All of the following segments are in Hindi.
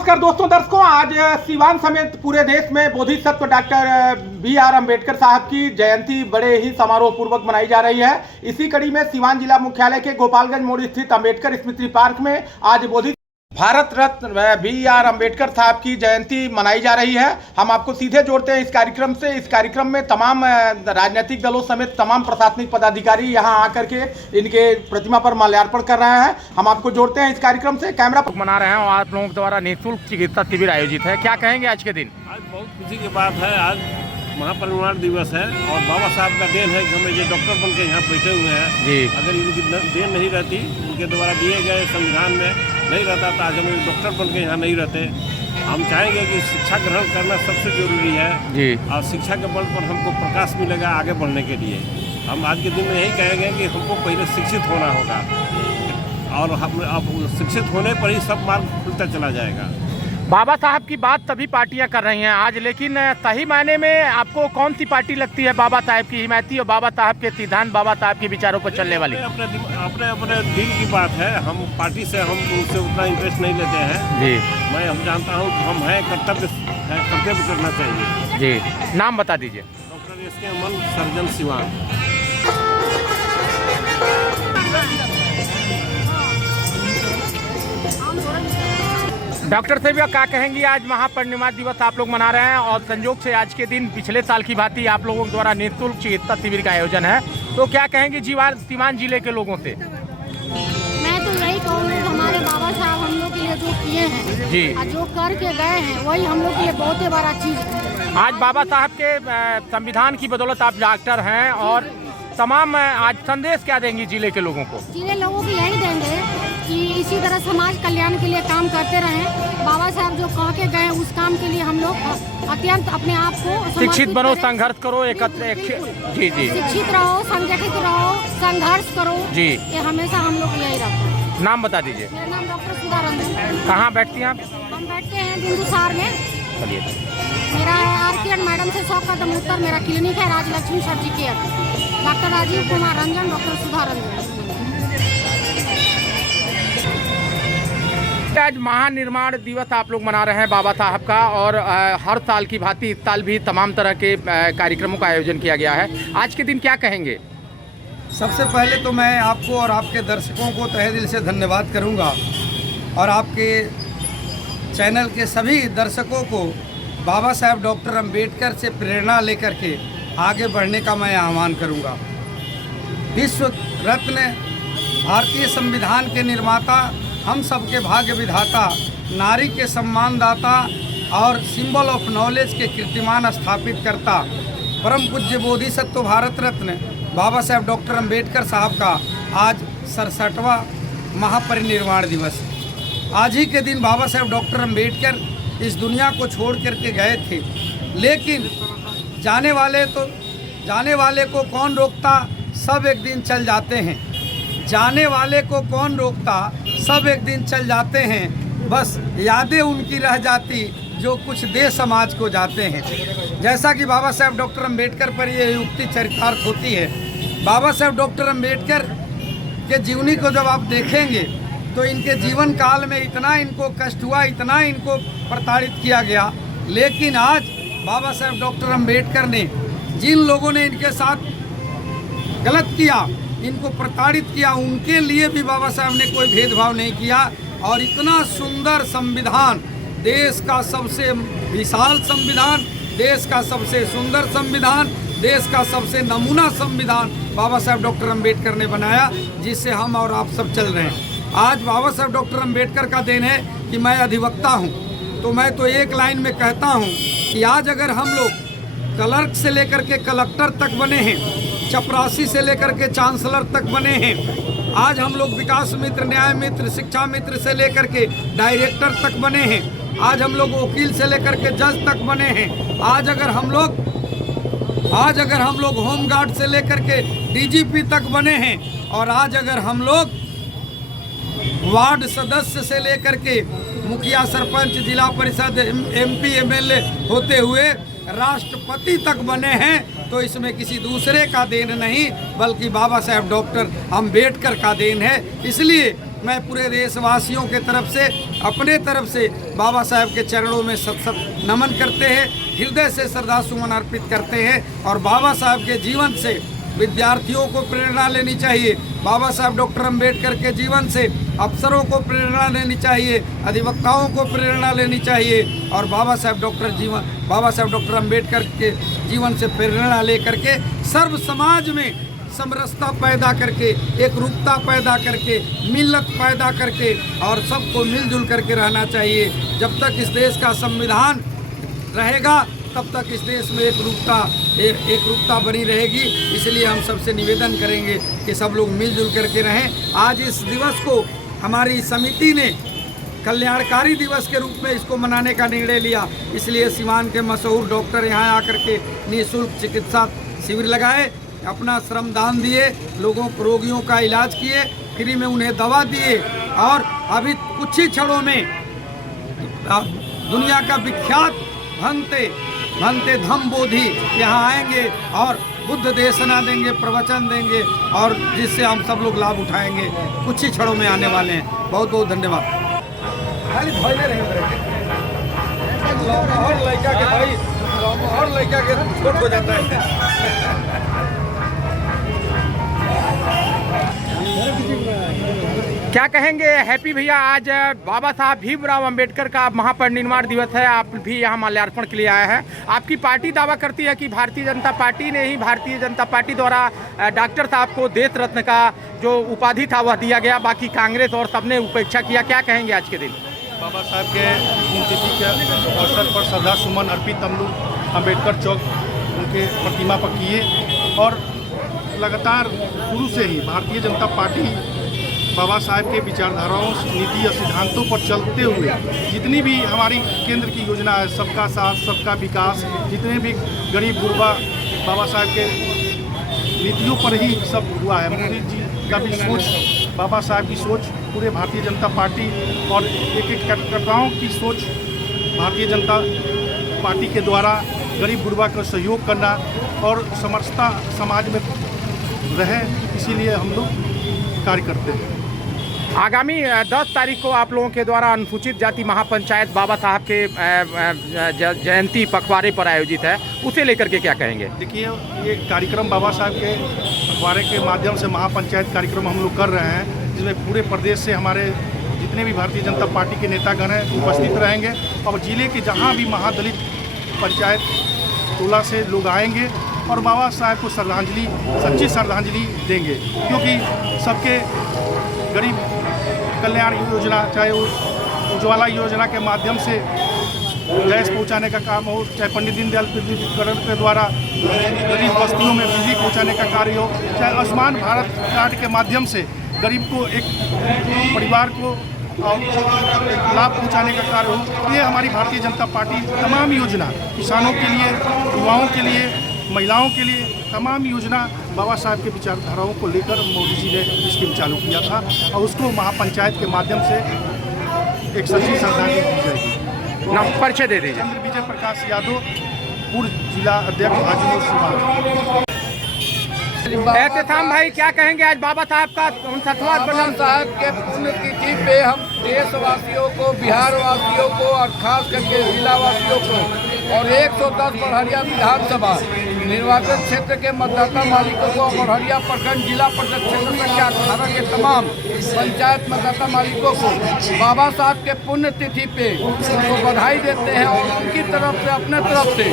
नमस्कार दोस्तों, दर्शकों, आज सिवान समेत पूरे देश में बोधिसत्व डॉक्टर बी.आर. अम्बेडकर साहब की जयंती बड़े ही समारोह पूर्वक मनाई जा रही है। इसी कड़ी में सिवान जिला मुख्यालय के गोपालगंज मोड़ स्थित अम्बेडकर स्मृति पार्क में आज भारत रत्न बी.आर. अम्बेडकर साहब की जयंती मनाई जा रही है। हम आपको सीधे जोड़ते हैं इस कार्यक्रम से। इस कार्यक्रम में तमाम राजनीतिक दलों समेत तमाम प्रशासनिक पदाधिकारी यहां आकर के इनके प्रतिमा पर माल्यार्पण कर रहे हैं। हम आपको जोड़ते हैं इस कार्यक्रम से। कैमरा मना रहे हैं और आप लोगों द्वारा निःशुल्क चिकित्सा शिविर आयोजित है। क्या कहेंगे आज के दिन? आज बहुत खुशी की बात है। आज महापरिनिर्वाण दिवस है और बाबा साहब का देन है कि हम ये डॉक्टर बन के यहाँ बैठे हुए हैं जी। अगर इनकी देन नहीं रहती, उनके द्वारा दिए गए संविधान में नहीं रहता तो आज हम डॉक्टर बन के यहाँ नहीं रहते। हम चाहेंगे कि शिक्षा ग्रहण करना सबसे जरूरी है जी। और शिक्षा के बल पर हमको प्रकाश मिलेगा आगे बढ़ने के लिए। हम आज के दिन में यही कहेंगे कि हमको पहले शिक्षित होना होगा और हम अब शिक्षित होने पर ही सब मार्ग खुलता चला जाएगा। बाबा साहब की बात सभी पार्टियां कर रही हैं आज, लेकिन सही मायने में आपको कौन सी पार्टी लगती है बाबा साहब की हिमायती और बाबा साहब के सिद्धांत, बाबा साहब के विचारों पर चलने वाली? अपने दिल की बात है। हम पार्टी से हम उनसे उतना इंटरेस्ट नहीं लेते हैं जी। हम जानता हूँ कि हम हैं कर्तव्य करना चाहिए जी। नाम बता दीजिए। Doctor S K. Aman, surgeon, Siwan. Doctor साहब क्या कहेंगी? आज महापरिनिर्वाण दिवस आप लोग मना रहे हैं और संयोग से आज के दिन पिछले साल की भांति आप लोगों द्वारा निःशुल्क चिकित्सा शिविर का आयोजन है, तो क्या कहेंगी सिवान जिले के लोगों से? मैं तो यही कहूँगी, हमारे बाबा साहब हम लोग के लिए जो किए हैं जी, जो करके गए हैं वही हम लोग के लिए बहुत ही बड़ा चीज़ है। आज बाबा साहब के संविधान की बदौलत आप डॉक्टर हैं और तमाम आज संदेश क्या देंगी जिले के लोगों को? जिले लोगों को यही देंगे कि इसी तरह समाज कल्याण के लिए काम करते रहें। बाबा साहब जो कह के गए उस काम के लिए हम लोग अत्यंत अपने आप को शिक्षित बनो, संघर्ष करो, एकत्र जी जी, शिक्षित रहो, संगठित रहो, संघर्ष करो जी। ये हमेशा हम लोग यही रखते हैं। नाम बता दीजिए। मेरा नाम डॉक्टर सुधा रंजन। कहाँ बैठती हैं आप? हम बैठते हैं बिंदुसार में। चलिए। मेरा आर.के. मैडम से 100 कदम उत्तर मेरा क्लिनिक है, Rajlakshmi surgi care. Doctor Rajiv Kumar Ranjan, doctor Sudha Ranjan. आज महानिर्माण दिवस आप लोग मना रहे हैं बाबा साहब का और हर साल की भांति इस साल भी तमाम तरह के कार्यक्रमों का आयोजन किया गया है। आज के दिन क्या कहेंगे? सबसे पहले तो मैं आपको और आपके दर्शकों को तहे दिल से धन्यवाद करूंगा और आपके चैनल के सभी दर्शकों को बाबा साहब डॉक्टर अम्बेडकर से प्रेरणा लेकर के आगे बढ़ने का मैं आह्वान करूंगा। विश्व रत्न, भारतीय संविधान के निर्माता, हम सबके भाग्य विधाता, नारी के सम्मानदाता और सिंबल ऑफ नॉलेज के कीर्तिमान स्थापित करता, परम पूज्य बोधिसत्व भारत रत्न बाबा साहब डॉक्टर अम्बेडकर साहब का आज 67वां महापरिनिर्वाण दिवस। आज ही के दिन बाबा साहब डॉक्टर अम्बेडकर इस दुनिया को छोड़ करके गए थे, लेकिन जाने वाले को कौन रोकता, सब एक दिन चल जाते हैं। जाने वाले को कौन रोकता, सब एक दिन चल जाते हैं। बस यादें उनकी रह जाती जो कुछ दे समाज को जाते हैं। जैसा कि बाबा साहब डॉक्टर अम्बेडकर पर ये युक्ति चरितार्थ होती है। बाबा साहब डॉक्टर अम्बेडकर के जीवनी को जब आप देखेंगे तो इनके जीवन काल में इतना इनको कष्ट हुआ, इतना इनको प्रताड़ित किया गया, लेकिन आज बाबा साहब डॉक्टर अम्बेडकर ने जिन लोगों ने इनके साथ गलत किया, इनको प्रताड़ित किया, उनके लिए भी बाबा साहब ने कोई भेदभाव नहीं किया और इतना सुंदर संविधान, देश का सबसे विशाल संविधान, देश का सबसे सुंदर संविधान, देश का सबसे नमूना संविधान बाबा साहब डॉक्टर अम्बेडकर ने बनाया, जिससे हम और आप सब चल रहे हैं। आज बाबा साहब डॉक्टर अम्बेडकर का देन है कि मैं अधिवक्ता हूँ, तो मैं तो एक लाइन में कहता हूँ कि आज अगर हम लोग क्लर्क से लेकर के कलेक्टर तक बने हैं, चपरासी से लेकर के चांसलर तक बने हैं, आज हम लोग विकास मित्र, न्याय मित्र, शिक्षा मित्र से लेकर के डायरेक्टर तक बने हैं, आज हम लोग वकील से लेकर के जज तक बने हैं, आज अगर हम लोग होमगार्ड से लेकर के डीजीपी तक बने हैं और आज अगर हम लोग वार्ड सदस्य से लेकर के मुखिया, सरपंच, जिला परिषद, MP, MLA होते हुए राष्ट्रपति तक बने हैं, तो इसमें किसी दूसरे का देन नहीं बल्कि बाबा साहब डॉक्टर अम्बेडकर का देन है। इसलिए मैं पूरे देशवासियों के तरफ से, अपने तरफ से बाबा साहब के चरणों में सत सत नमन करते हैं, हृदय से श्रद्धा सुमन अर्पित करते हैं। और बाबा साहब के जीवन से विद्यार्थियों को प्रेरणा लेनी चाहिए। बाबा साहब डॉक्टर अंबेडकर के जीवन से अफसरों को प्रेरणा लेनी चाहिए, अधिवक्ताओं को प्रेरणा लेनी चाहिए। और बाबा साहब डॉक्टर अंबेडकर के जीवन से प्रेरणा लेकर के सर्व समाज में समरसता पैदा करके, एकरूपता पैदा करके, मिल्लत पैदा करके और सबको मिलजुल करके रहना चाहिए। जब तक इस देश का संविधान रहेगा तब तक इस देश में एकरूपता बनी रहेगी। इसलिए हम सबसे निवेदन करेंगे कि सब लोग मिलजुल करके रहें। आज इस दिवस को हमारी समिति ने कल्याणकारी दिवस के रूप में इसको मनाने का निर्णय लिया। इसलिए सिवान के मशहूर डॉक्टर यहाँ आकर के निःशुल्क चिकित्सा शिविर लगाए, अपना श्रमदान दिए, रोगियों का इलाज किए, फ्री में उन्हें दवा दिए। और अभी कुछ ही क्षणों में दुनिया का विख्यात भंते धम्म बोधि यहाँ आएंगे और बुद्ध देशना देंगे, प्रवचन देंगे और जिससे हम सब लोग लाभ उठाएंगे। कुछ ही क्षणों में आने वाले हैं। बहुत बहुत धन्यवाद। और लड़का के छोट हो जाता है। क्या कहेंगे हैप्पी भैया, आज बाबा साहब भीमराव अंबेडकर का महापरिनिर्वाण दिवस है, आप भी यहाँ माल्यार्पण के लिए आए हैं। आपकी पार्टी दावा करती है कि भारतीय जनता पार्टी ने ही भारतीय जनता पार्टी द्वारा डॉक्टर साहब को देश रत्न का जो उपाधि था वह दिया गया, बाकी कांग्रेस और सबने उपेक्षा किया। क्या कहेंगे आज के दिन? बाबा साहब के पुण्यतिथि के अवसर पर श्रद्धा सुमन अर्पित हम लोग अम्बेडकर चौक उनके प्रतिमा पर किए। और लगातार शुरू से ही भारतीय जनता पार्टी बाबा साहब के विचारधाराओं, नीति और सिद्धांतों पर चलते हुए जितनी भी हमारी केंद्र की योजना है, सबका साथ सबका विकास, जितने भी गरीब गुरबा बाबा साहब के नीतियों पर ही सब हुआ है। मोदी जी का भी सोच, बाबा साहब की सोच, पूरे भारतीय जनता पार्टी और एक कार्यकर्ताओं की सोच भारतीय जनता पार्टी के द्वारा गरीब गुरबा का सहयोग करना और समरसता समाज में रहे, इसीलिए हम लोग कार्य करते हैं। आगामी 10 तारीख को आप लोगों के द्वारा अनुसूचित जाति महापंचायत बाबा साहब के जयंती पखवाड़े पर आयोजित है, उसे लेकर के क्या कहेंगे? देखिए, ये कार्यक्रम बाबा साहब के पखवाड़े के माध्यम से महापंचायत कार्यक्रम हम लोग कर रहे हैं, जिसमें पूरे प्रदेश से हमारे जितने भी भारतीय जनता पार्टी के नेतागण हैं उपस्थित रहेंगे और जिले के जहाँ भी महादलित पंचायत टोला से लोग आएंगे और बाबा साहब को श्रद्धांजलि, सच्ची श्रद्धांजलि देंगे। क्योंकि सबके गरीब कल्याण योजना, चाहे उज्ज्वला योजना के माध्यम से गैस पहुंचाने का काम हो, चाहे पंडित दीनदयाल विद्युतीकरण के द्वारा गरीब बस्तियों में बिजली पहुंचाने का कार्य हो, चाहे आयुष्मान भारत कार्ड के माध्यम से गरीब को एक परिवार को लाभ पहुंचाने का कार्य हो, ये हमारी भारतीय जनता पार्टी तमाम योजना किसानों के लिए, युवाओं के लिए, महिलाओं के लिए तमाम योजना बाबा साहब के विचारधाराओं को लेकर मोदी जी ने स्कीम चालू किया था और उसको महापंचायत के माध्यम से एक सच्ची श्रद्धांजलि दी जाएगी। नाम परिचय दे दीजिए। चंद्र विजय प्रकाश यादव, पूर्व जिला अध्यक्ष हाजीपुर सीवान। एहतेशाम भाई, क्या कहेंगे आज बाबा साहब का 59वां बाबा साहब के पुण्यतिथि पे हम देशवासियों को, बिहार वासियों को और खास करके जिला वासियों को और 110 बड़हरिया विधानसभा निर्वाचन क्षेत्र के मतदाता मालिकों को, बड़हरिया प्रखंड जिला परिषद क्षेत्र संख्या 18 के तमाम पंचायत मतदाता मालिकों को बाबा साहब के पुण्यतिथि पे उनको बधाई देते हैं और उनकी तरफ से, अपने तरफ से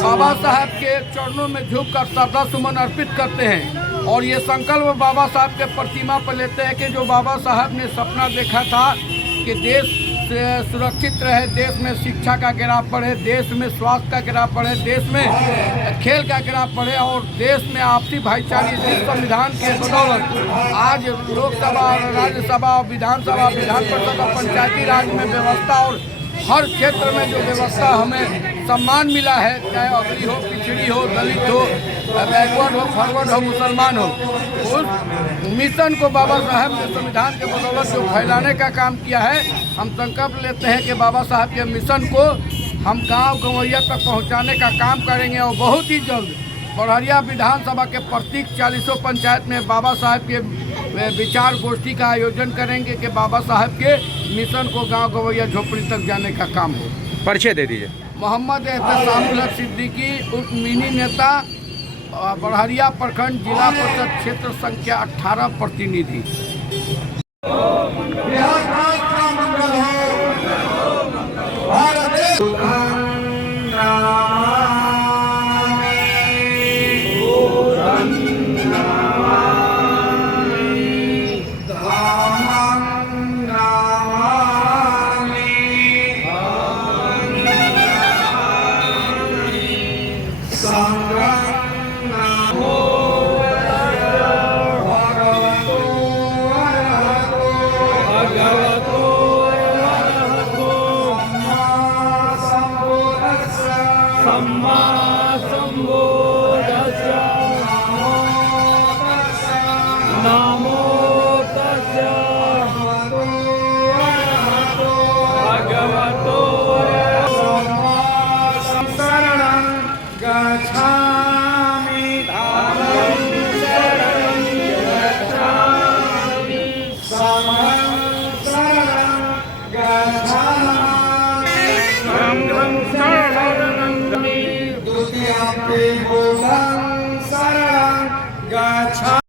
बाबा साहब के चरणों में झुककर श्रद्धा सुमन अर्पित करते हैं। और ये संकल्प बाबा साहब के प्रतिमा पर लेते हैं कि जो बाबा साहब ने सपना देखा था कि देश सुरक्षित रहे, देश में शिक्षा का गिराव बढ़े, देश में स्वास्थ्य का गिराव बढ़े, देश में खेल का गिराव बढ़े और देश में आपसी भाईचारे, जिस संविधान के बदौलत आज लोकसभा, राज्यसभा, विधानसभा, विधान परिषद और पंचायती राज में व्यवस्था और हर क्षेत्र में जो व्यवस्था हमें सम्मान मिला है, चाहे अगड़ी हो, पिछड़ी हो, दलित हो, बैकवर्ड हो, फॉरवर्ड हो, मुसलमान हो, उस मिशन को बाबा साहब ने संविधान के बदौलत जो फैलाने का काम किया है, हम संकल्प लेते हैं कि बाबा साहब के मिशन को हम गांव गंवैया तक पहुंचाने का काम करेंगे और बहुत ही जल्द बड़हरिया विधानसभा के प्रत्येक 40 पंचायत में बाबा साहब के विचार गोष्ठी का आयोजन करेंगे कि बाबा साहब के मिशन को गांव गवैया झोपड़ी तक जाने का काम हो। परिचय दे दीजिए। मोहम्मद एहतसामुल हक सिद्दीकी उर्फ मिनी नेता, बड़हरिया प्रखंड, जिला परिषद क्षेत्र संख्या 18 प्रतिनिधि।